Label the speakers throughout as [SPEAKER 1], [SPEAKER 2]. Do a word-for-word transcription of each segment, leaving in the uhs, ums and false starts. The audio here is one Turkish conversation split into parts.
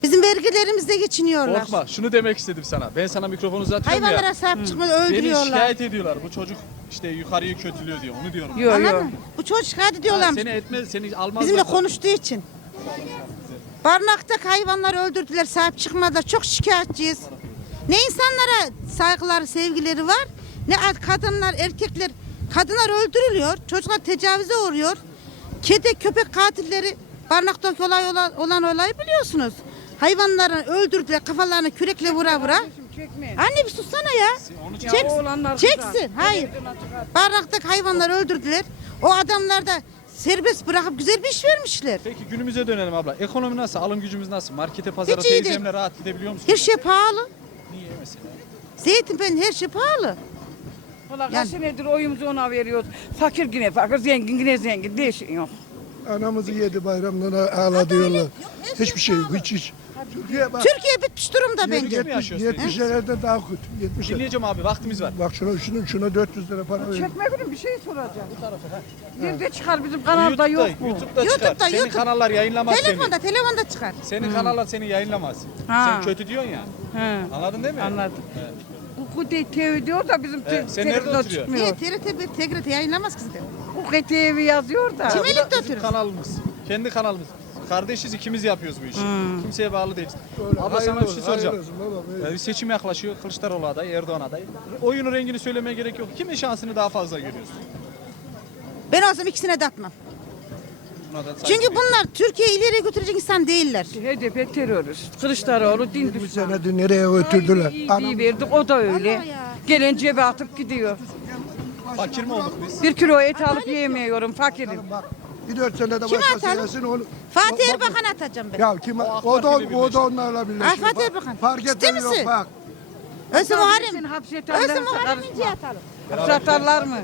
[SPEAKER 1] Bizim vergilerimizle geçiniyorlar.
[SPEAKER 2] Korkma, şunu demek istedim sana. Ben sana mikrofonu uzatıyorum
[SPEAKER 1] Hayvanlara
[SPEAKER 2] ya.
[SPEAKER 1] sahip çıkmadı,
[SPEAKER 2] Beni
[SPEAKER 1] öldürüyorlar.
[SPEAKER 2] şikayet ediyorlar. Bu çocuk işte yukarıyı kötülüyor diyor. Onu diyorum.
[SPEAKER 3] Yok
[SPEAKER 1] Anladın
[SPEAKER 3] yok.
[SPEAKER 1] mı? Bu çocuk şikayet
[SPEAKER 2] Ha,
[SPEAKER 1] ediyorlar.
[SPEAKER 2] seni etmez, seni almaz.
[SPEAKER 1] Bizimle konuştuğu için. Barınakta hayvanları öldürdüler, sahip çıkmadılar. Çok şikayetçiyiz. Ne insanlara saygıları, sevgileri var, ne kadınlar, erkekler. Kadınlar öldürülüyor, çocuklar tecavüze uğruyor. Kedi, köpek katilleri, barınaktaki olay olan, olan olayı biliyorsunuz. Hayvanları öldürdüler, kafalarını kürekle vura vura. Anne bir sussana ya.
[SPEAKER 2] Onu
[SPEAKER 1] Çek,
[SPEAKER 2] çek.
[SPEAKER 3] oğlanlar
[SPEAKER 1] çeksin,
[SPEAKER 3] güzel.
[SPEAKER 1] hayır. Barınaktaki hayvanları öldürdüler. O adamlar da serbest bırakıp güzel bir iş vermişler.
[SPEAKER 2] Peki günümüze dönelim abla. Ekonomi nasıl? Alım gücümüz nasıl? Markete, pazara,
[SPEAKER 1] Hiç iyi değil.
[SPEAKER 2] teyzemle rahat gidebiliyor musun?
[SPEAKER 1] Her şey pahalı.
[SPEAKER 2] Niye mesela?
[SPEAKER 1] Zeytin ben her şey pahalı.
[SPEAKER 3] Valla kaç
[SPEAKER 1] Yani-
[SPEAKER 3] senedir oyumuzu ona veriyoruz. Fakir yine fakir, zengin yine zengin. Değişim yok.
[SPEAKER 4] Anamızı yedi bayramdan ağla diyorlar. Hiçbir şey yok, hiç hiç. Türkiye bak,
[SPEAKER 1] Türkiye bitmiş durumda bence.
[SPEAKER 2] mi yaşıyorsun?
[SPEAKER 4] yetmişlerde daha kötü. yetmişler.
[SPEAKER 2] Dinleyeceğim abi, vaktimiz var.
[SPEAKER 4] Bak şuna, şuna, şuna dört yüz lira para veriyor.
[SPEAKER 3] Çekme günüm bir şey soracağım. Nerede çıkar bizim kanalda yok bu.
[SPEAKER 2] YouTube'da,
[SPEAKER 1] YouTube'da,
[SPEAKER 2] çıkar. Senin
[SPEAKER 1] YouTube.
[SPEAKER 2] kanallar yayınlamaz
[SPEAKER 1] Telefonda,
[SPEAKER 2] seni.
[SPEAKER 1] telefonda çıkar.
[SPEAKER 2] Senin kanallar seni yayınlamaz.
[SPEAKER 3] Ha.
[SPEAKER 2] Sen kötü diyorsun ya.
[SPEAKER 3] He.
[SPEAKER 2] Anladın değil mi?
[SPEAKER 3] Anladım. Bu T V diyor da bizim
[SPEAKER 2] Evet,
[SPEAKER 3] te-
[SPEAKER 2] sen nerede
[SPEAKER 3] televizyonda
[SPEAKER 2] oturuyorsun?
[SPEAKER 1] Niye
[SPEAKER 3] çıkmıyor.
[SPEAKER 1] T R T bir T R T yayınlamaz kızım.
[SPEAKER 3] Bu T V yazıyor da.
[SPEAKER 1] Kim
[SPEAKER 2] Bu da
[SPEAKER 1] birlikte
[SPEAKER 2] bizim
[SPEAKER 1] oturuyoruz?
[SPEAKER 2] kanalımız. Kendi kanalımız. Kardeşiz, ikimiz yapıyoruz bu işi. Kimseye bağlı değiliz.
[SPEAKER 4] Öyle,
[SPEAKER 2] Abla sana bir şey
[SPEAKER 4] hayırlı
[SPEAKER 2] soracağım.
[SPEAKER 4] olsun baba,
[SPEAKER 2] Ee, Bir seçim yaklaşıyor. Kılıçdaroğlu aday, Erdoğan aday. Oyunun rengini söylemeye gerek yok. Kimin şansını daha fazla görüyorsun?
[SPEAKER 1] Ben olsam ikisine de atmam.
[SPEAKER 2] Buna da saygı
[SPEAKER 1] Çünkü
[SPEAKER 2] duyuyorum.
[SPEAKER 1] bunlar Türkiye'yi ileriye götürecek insan değiller.
[SPEAKER 3] H D P terörist. Kılıçdaroğlu din
[SPEAKER 4] yirmi
[SPEAKER 3] düşmanı.
[SPEAKER 4] senedir nereye götürdüler?
[SPEAKER 3] İyi
[SPEAKER 4] Anam,
[SPEAKER 3] verdik o da öyle.
[SPEAKER 1] Allah ya.
[SPEAKER 3] Gelen cebe atıp gidiyor.
[SPEAKER 2] Fakir mi olduk biz?
[SPEAKER 3] Bir kilo et alıp yiyemiyorum fakirim.
[SPEAKER 4] bak, bir dört senede
[SPEAKER 1] Kime
[SPEAKER 4] başkası
[SPEAKER 1] atalım?
[SPEAKER 4] yesin onu.
[SPEAKER 1] Fatih
[SPEAKER 4] Bak-
[SPEAKER 1] Erbakan atacağım ben.
[SPEAKER 4] Ya kim?
[SPEAKER 2] AK
[SPEAKER 4] O da,
[SPEAKER 2] Parti'yle
[SPEAKER 4] o da onlarla birleşiyor.
[SPEAKER 1] Ha, Fatih
[SPEAKER 4] Bak,
[SPEAKER 1] Erbakan.
[SPEAKER 4] Fark
[SPEAKER 1] Ciddi
[SPEAKER 4] etmiyor
[SPEAKER 1] misin?
[SPEAKER 4] bak.
[SPEAKER 1] Özlem Muharrem.
[SPEAKER 3] Seni hapse atarlar,
[SPEAKER 1] Özlem Muharrem
[SPEAKER 3] karışma.
[SPEAKER 1] İnce'ye atalım.
[SPEAKER 3] Hapse atarlar mı?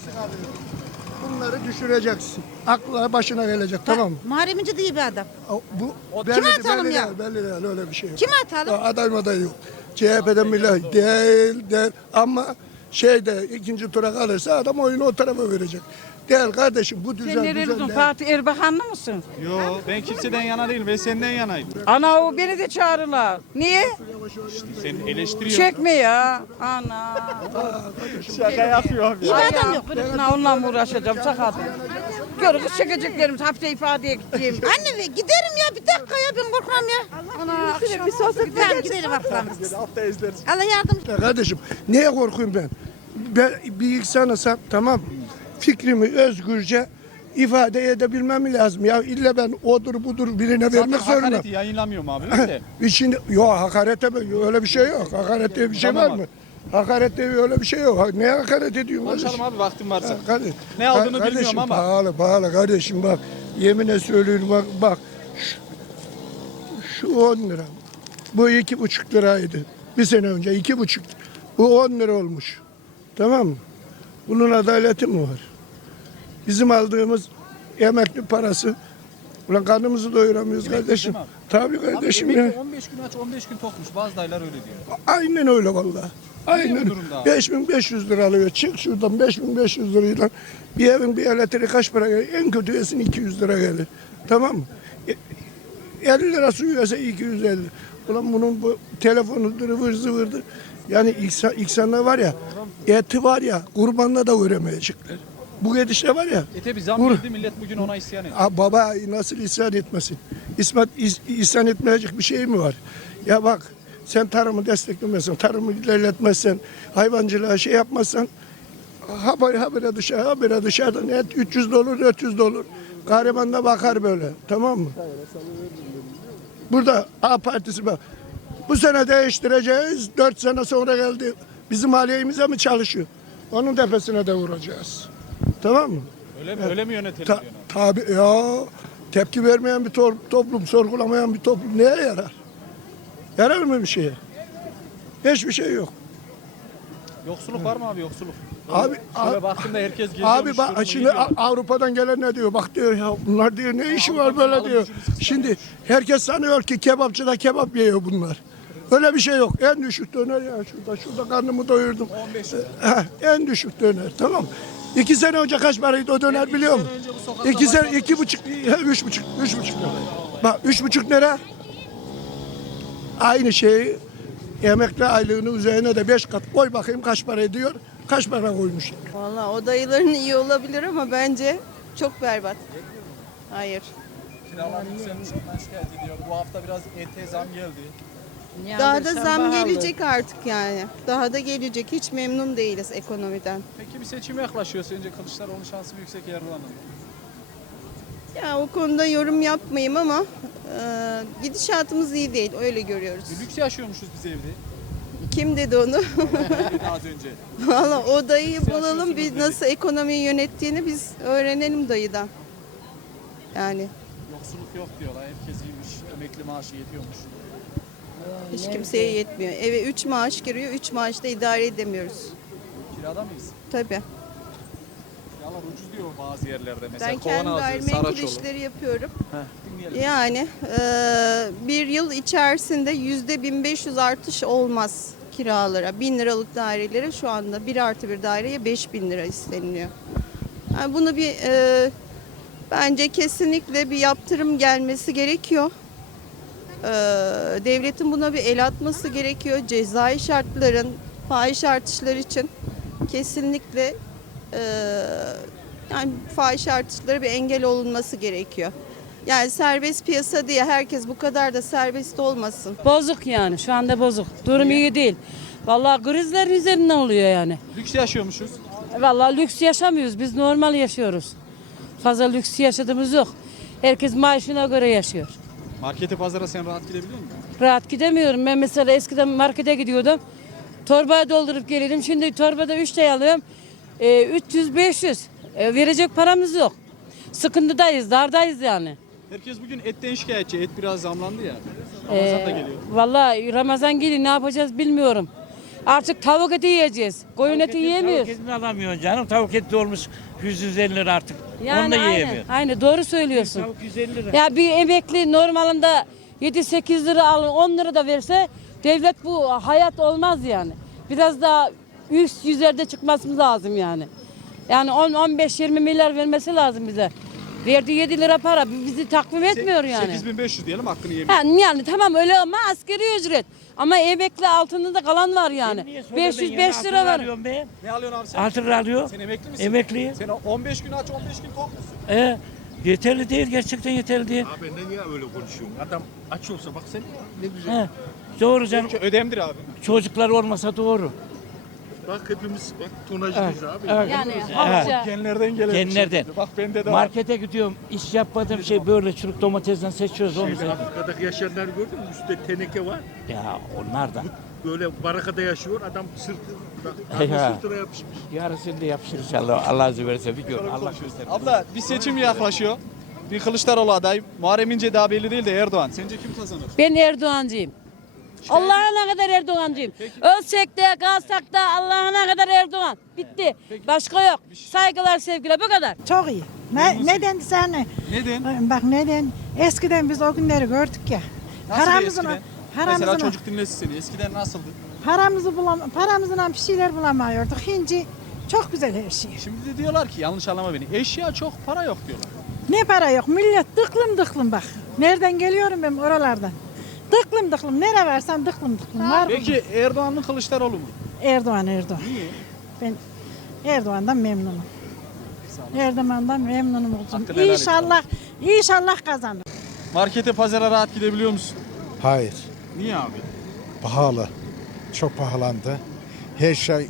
[SPEAKER 4] Bunları düşüreceksin. Aklı başına gelecek, tamam mı?
[SPEAKER 1] Muharrem İnce de iyi bir adam.
[SPEAKER 4] O- Bu
[SPEAKER 1] Kime
[SPEAKER 4] belli-
[SPEAKER 1] atalım
[SPEAKER 4] belli
[SPEAKER 1] ya?
[SPEAKER 4] değil, belli değil, öyle bir şey yok.
[SPEAKER 1] Kime atalım?
[SPEAKER 4] Aday maday yok. C H P'den bile değil, değil. Ama şeyde ikinci tura kalırsa adam oyunu o tarafa verecek. Değil kardeşim, bu düzen
[SPEAKER 3] Sen
[SPEAKER 4] düzen
[SPEAKER 3] nerelisin?
[SPEAKER 4] değil.
[SPEAKER 3] Fatih Erbakanlı mısın?
[SPEAKER 2] Yo, ben kimseden yana değilim. Ben senden yanayım.
[SPEAKER 3] Ana o beni de çağırırlar. Niye?
[SPEAKER 2] Seni eleştiriyor.
[SPEAKER 3] Çekme ya. Ana.
[SPEAKER 2] Şaka yapıyor abi.
[SPEAKER 1] İyi bir adam
[SPEAKER 3] Ayağım
[SPEAKER 1] yok.
[SPEAKER 3] kırıkla onunla mı uğraşacağım sakadım. Gör kız çekeceklerimiz hapse ifadeye gideceğim.
[SPEAKER 1] Anne ve giderim ya bir dakika ya ben korkmam ya.
[SPEAKER 3] Ana akşam
[SPEAKER 1] Bir sohbet edelim gidelim ablamız.
[SPEAKER 2] Hafta izleriz.
[SPEAKER 1] Allah yardımcı.
[SPEAKER 4] Ya kardeşim, niye korkuyum ben? Ben bir insanısam tamam, fikrimi özgürce ifade edebilmem lazım. Ya illa ben odur budur birine vermek
[SPEAKER 2] Zaten
[SPEAKER 4] zorunda.
[SPEAKER 2] hakareti yayınlamıyorum abi. Öyle de.
[SPEAKER 4] İçinde, yok hakarete öyle bir şey yok. Hakaret diye bir şey
[SPEAKER 2] Tamam
[SPEAKER 4] var
[SPEAKER 2] abi.
[SPEAKER 4] mı? Hakaret diye öyle bir şey yok. Ne hakaret ediyorsun
[SPEAKER 2] Konuşalım
[SPEAKER 4] kardeşim?
[SPEAKER 2] abi vaktin varsa.
[SPEAKER 4] Ha, kardeş-
[SPEAKER 2] Ne aldığını
[SPEAKER 4] kardeşim,
[SPEAKER 2] bilmiyorum ama.
[SPEAKER 4] Pahalı pahalı kardeşim bak. Yeminle söylüyorum bak bak. Şu, şu on lira. Bu iki buçuk liraydı. Bir sene önce iki buçuk. Bu on lira olmuş. Tamam mı? Bunun adaleti mi var? Bizim aldığımız emekli parası. Ulan karnımızı doyuramıyoruz kardeşim.
[SPEAKER 2] değil mi
[SPEAKER 4] Tabii
[SPEAKER 2] Abi
[SPEAKER 4] kardeşim
[SPEAKER 2] emekli
[SPEAKER 4] ya.
[SPEAKER 2] on beş gün aç on beş gün tokmuş. Bazı dayılar öyle diyor.
[SPEAKER 4] Aynen öyle vallahi. Aynen.
[SPEAKER 2] bu durumda abi?
[SPEAKER 4] beş bin beş yüz lira alıyor. Çık şuradan beş bin beş yüz lirayla bir evin bir elektriği kaç para gelir? En kötü üyesin iki yüz lira gelir. Tamam mı? E, elli lira su üyesi iki yüz elli. Ulan bunun bu telefonudur, ıvır zıvırdır. Yani insan, insanlar var ya, eti var ya, kurbanla da veremeyecekler. Bu gidişle var ya,
[SPEAKER 2] Ete bir zam
[SPEAKER 4] Vur.
[SPEAKER 2] geldi millet bugün ona isyan ediyor.
[SPEAKER 4] a, baba nasıl isyan etmesin? İsmet is, isyan etmeyecek bir şey mi var? Ya bak, sen tarımı desteklemezsen, tarımı ilerletmezsen, hayvancılığa şey yapmazsan, haber habire dışarı, habire dışarıdan et üç yüz dolar, dört yüz dolar. Gariban da bakar böyle, tamam mı? Burada A partisi bak. Bu sene değiştireceğiz. Dört sene sonra geldi. Bizim aleyhimize mi çalışıyor? Onun tepesine de vuracağız. Tamam mı?
[SPEAKER 2] Öyle mi? Öyle mi yönetelim
[SPEAKER 4] Ta,
[SPEAKER 2] diyorsun?
[SPEAKER 4] tabii ya. Tepki vermeyen bir to- toplum, sorgulamayan bir toplum neye yarar? Yarar mı bir şeye? Hiçbir şey yok.
[SPEAKER 2] Yoksulluk var mı abi yoksulluk?
[SPEAKER 4] Abi,
[SPEAKER 2] Şöyle
[SPEAKER 4] abi,
[SPEAKER 2] baktığında herkes geziyormuş.
[SPEAKER 4] abi bak
[SPEAKER 2] durumu
[SPEAKER 4] şimdi
[SPEAKER 2] gidiyor.
[SPEAKER 4] A- Avrupa'dan gelen ne diyor? Bak diyor ya bunlar diyor ne işi var böyle diyor. Şimdi herkes sanıyor ki kebapçıda kebap yiyor bunlar. Öyle bir şey yok. En düşük döner ya şurada. Şurada karnımı doyurdum.
[SPEAKER 2] on beş lira.
[SPEAKER 4] Heh, en düşük döner tamam. İki sene önce kaç paraydı o döner
[SPEAKER 2] iki
[SPEAKER 4] biliyor
[SPEAKER 2] sene
[SPEAKER 4] musun?
[SPEAKER 2] önce bu sokakta
[SPEAKER 4] İki sene,
[SPEAKER 2] başladı.
[SPEAKER 4] iki buçuk, üç buçuk, üç buçuk lira. Bak üç buçuk lira. Aynı şeyi emekli aylığının üzerine de beş kat koy bakayım kaç para ediyor? Kaç para koymuş?
[SPEAKER 5] Valla o dayıların iyi olabilir ama bence çok berbat. Hayır.
[SPEAKER 2] Kiralar yükselmiş, ondan şikayet ediyor. Bu hafta biraz ete zam geldi.
[SPEAKER 5] Daha da zam gelecek artık yani. Daha da gelecek. Hiç memnun değiliz ekonomiden.
[SPEAKER 2] Peki bir seçim yaklaşıyor. Sence Kılıçdaroğlu şansı mı yüksek, Erdoğan'ın mı?
[SPEAKER 5] Ya o konuda yorum yapmayayım ama e, gidişatımız iyi değil. Öyle görüyoruz.
[SPEAKER 2] Bir lüks yaşıyormuşuz biz evde.
[SPEAKER 5] Kim dedi onu?
[SPEAKER 2] Dedi az önce.
[SPEAKER 5] Valla o dayıyı bulalım.
[SPEAKER 2] yaşıyorsunuz
[SPEAKER 5] Bir
[SPEAKER 2] dedik.
[SPEAKER 5] nasıl ekonomiyi yönettiğini biz öğrenelim dayıdan. Yani
[SPEAKER 2] Yoksulluk yok diyorlar. Herkes iyiymiş. Emekli maaşı yetiyormuş.
[SPEAKER 5] hiç kimseye yetmiyor. Eve üç maaş giriyor. Üç maaşla idare edemiyoruz.
[SPEAKER 2] Kirada mıyız?
[SPEAKER 5] Tabii.
[SPEAKER 2] Kiralar ucuz diyor bazı yerlerde. Mesela
[SPEAKER 5] Ben kendi
[SPEAKER 2] Kovanazı,
[SPEAKER 5] gayrimenkul
[SPEAKER 2] Saraçoğlu.
[SPEAKER 5] işleri yapıyorum.
[SPEAKER 2] Heh, dinleyelim.
[SPEAKER 5] Yani e, bir yıl içerisinde yüzde bin beş yüz artış olmaz kiralara. Bin liralık dairelere şu anda bir artı bir daireye beş bin lira isteniliyor. Yani bunu bir e, bence kesinlikle bir yaptırım gelmesi gerekiyor. E, devletin buna bir el atması gerekiyor. Cezai şartların fahiş artışları için kesinlikle e, yani fahiş artışlara bir engel olunması gerekiyor. Yani serbest piyasa diye herkes bu kadar da serbest olmasın.
[SPEAKER 6] Bozuk yani şu anda bozuk. Durum iyi değil. Vallahi krizlerin üzerinden oluyor yani.
[SPEAKER 2] Lüks yaşıyormuşuz.
[SPEAKER 6] Vallahi lüks yaşamıyoruz. Biz normal yaşıyoruz. Fazla lüks yaşadığımız yok. Herkes maaşına göre yaşıyor.
[SPEAKER 2] Markete, pazara sen rahat gidebiliyor musun?
[SPEAKER 6] Rahat gidemiyorum. Ben mesela eskiden markete gidiyordum. Torbaya doldurup geliyordum. Şimdi torbada üç tay alıyorum. Ee, üç yüz beş yüz. Ee, verecek paramız yok. Sıkıntıdayız, dardayız yani.
[SPEAKER 2] Herkes bugün etten şikayetçi. Et biraz zamlandı ya. Ramazan da
[SPEAKER 6] Ee,
[SPEAKER 2] geliyor.
[SPEAKER 6] vallahi Ramazan geliyor, ne yapacağız bilmiyorum. Artık tavuk eti yiyeceğiz. Koyun eti yiyemiyoruz.
[SPEAKER 7] Tavuk etini alamıyorsun canım. Tavuk eti olmuş yüz yüz elli lira artık. Onu da
[SPEAKER 6] aynen,
[SPEAKER 7] yiyemiyor.
[SPEAKER 6] aynen doğru söylüyorsun.
[SPEAKER 7] Tavuk yüz elli lira.
[SPEAKER 6] Ya bir emekli normalinde yedi sekiz lira alın, on lira da verse devlet bu hayat olmaz yani. Biraz daha üst yüzlerde çıkması lazım yani. Yani on on beş yirmi milyar vermesi lazım bize. Verdiği yedi lira para bizi takvim etmiyor yani.
[SPEAKER 2] sekiz bin beş yüz diyelim, hakkını yemeyin.
[SPEAKER 6] Yani, yani tamam öyle ama askeri ücret. Ama emekli altında da kalan var
[SPEAKER 7] Niye
[SPEAKER 6] yani.
[SPEAKER 7] söylemedin
[SPEAKER 6] beş yüz
[SPEAKER 7] ya?
[SPEAKER 6] beş
[SPEAKER 7] Altı
[SPEAKER 6] lira var.
[SPEAKER 7] alıyorum be.
[SPEAKER 2] Ne alıyorsun abi sen?
[SPEAKER 7] Altı lira alıyor.
[SPEAKER 2] Sen emekli misin?
[SPEAKER 7] Emekliyim.
[SPEAKER 2] Sen on beş gün aç, on beş gün tok musun?
[SPEAKER 7] E, yeterli değil, gerçekten yeterli değil.
[SPEAKER 8] Abi ben niye öyle konuşuyorsun? Adam aç olsa bak sen ne güzel.
[SPEAKER 7] He. Doğru canım.
[SPEAKER 2] Çünkü ödemdir abi.
[SPEAKER 7] Çocuklar olmasa doğru.
[SPEAKER 8] Bak hepimiz bak tonajlıyız abi.
[SPEAKER 7] Evet.
[SPEAKER 6] Yani
[SPEAKER 7] Evet.
[SPEAKER 6] halkça.
[SPEAKER 2] Genlerden gelen
[SPEAKER 7] Genlerden.
[SPEAKER 2] bir şey. Bak bende de var.
[SPEAKER 7] Markete gidiyorum. İş yapmadığım şey böyle çürük domatesten seçiyoruz onu.
[SPEAKER 8] Şeyde Afrika'daki yaşayanları gördün mü? Üstte teneke var.
[SPEAKER 7] Ya onlar da.
[SPEAKER 8] Böyle barakada yaşıyor. Adam sırtı,
[SPEAKER 7] Ya.
[SPEAKER 8] adam sırtına yapışmış.
[SPEAKER 7] Yarısını da yapışır inşallah. Allah izin verirse bir gör. Allah gösterir.
[SPEAKER 2] Abla bir seçim yaklaşıyor. Bir Kılıçdaroğlu aday. Muharrem İnce daha belli değil de Erdoğan. Sence kim kazanır?
[SPEAKER 6] Ben Erdoğancıyım. Allah'ına kadar Erdoğancıyım. Ölsek de kalsak da Allah'ına kadar Erdoğan. Bitti. Başka yok. Saygılar, sevgiler bu kadar.
[SPEAKER 9] Çok iyi. Ne, neden sen?
[SPEAKER 2] Neden?
[SPEAKER 9] Bak neden? Eskiden biz o günleri gördük ya.
[SPEAKER 2] Nasıl
[SPEAKER 9] Paramızı,
[SPEAKER 2] eskiden? Mesela
[SPEAKER 9] paramızı,
[SPEAKER 2] çocuk dinlesin seni. Eskiden nasıldı?
[SPEAKER 9] paramızı bulam, paramızla bir şeyler bulamıyorduk. Şimdi çok güzel her şey.
[SPEAKER 2] Şimdi de diyorlar ki, yanlış anlama beni, eşya çok, para yok diyorlar.
[SPEAKER 9] Ne para yok. Millet dıklım dıklım bak. Nereden geliyorum ben oralardan. Dıklım dıklım. Nereye versem dıklım dıklım. Var
[SPEAKER 2] Peki Erdoğan mı, Kılıçdaroğlu mu?
[SPEAKER 9] Erdoğan Erdoğan.
[SPEAKER 2] Niye?
[SPEAKER 9] Ben Erdoğan'dan memnunum. Erdoğan'dan memnunum oldum.
[SPEAKER 2] Hakkını helal et.
[SPEAKER 9] İnşallah, inşallah kazanır.
[SPEAKER 2] Markete, pazara rahat gidebiliyor musun?
[SPEAKER 10] Hayır,
[SPEAKER 2] Niye abi?
[SPEAKER 10] pahalı. Çok pahalandı. Her şey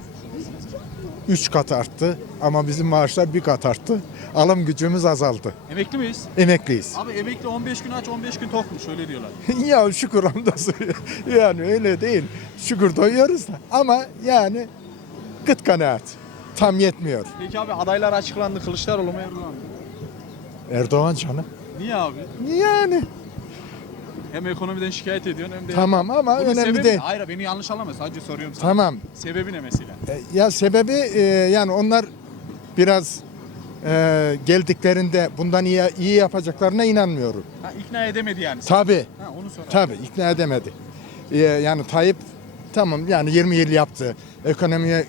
[SPEAKER 10] üç kat arttı ama bizim maaşlar bir kat arttı. Alım gücümüz azaldı.
[SPEAKER 2] Emekli miyiz?
[SPEAKER 10] Emekliyiz.
[SPEAKER 2] Abi emekli on beş gün aç, on beş gün tok mu? Şöyle diyorlar.
[SPEAKER 10] Ya şükür hamdolsun. Yani öyle değil. Şükür doyuyoruz da. Ama yani kıt kanaat. Tam yetmiyor.
[SPEAKER 2] Peki abi adaylar açıklandı. Kılıçdaroğlu mu, Erdoğan mı?
[SPEAKER 10] Erdoğan canım.
[SPEAKER 2] Niye abi?
[SPEAKER 10] Yani
[SPEAKER 2] Hem ekonomiden şikayet ediyorsun hem de...
[SPEAKER 10] tamam ama
[SPEAKER 2] Bunun
[SPEAKER 10] önemli
[SPEAKER 2] sebebi,
[SPEAKER 10] değil.
[SPEAKER 2] hayır beni yanlış anlama, sadece soruyorum sana.
[SPEAKER 10] Tamam.
[SPEAKER 2] Sebebi ne mesela?
[SPEAKER 10] E, Ya sebebi e, yani onlar biraz e, geldiklerinde bundan iyi, iyi yapacaklarına inanmıyorum.
[SPEAKER 2] Ha, ikna edemedi yani.
[SPEAKER 10] Tabii.
[SPEAKER 2] Ha, onu sor.
[SPEAKER 10] Tabii ikna edemedi. Ee, yani Tayyip tamam yani yirmi yıl yaptı. Ekonomiyi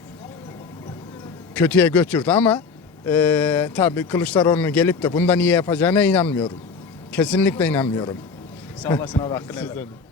[SPEAKER 10] kötüye götürdü ama e, tabii Kılıçdaroğlu'nun gelip de bundan iyi yapacağına inanmıyorum. Kesinlikle inanmıyorum.
[SPEAKER 2] Sağ olasın abi, hakkını helal.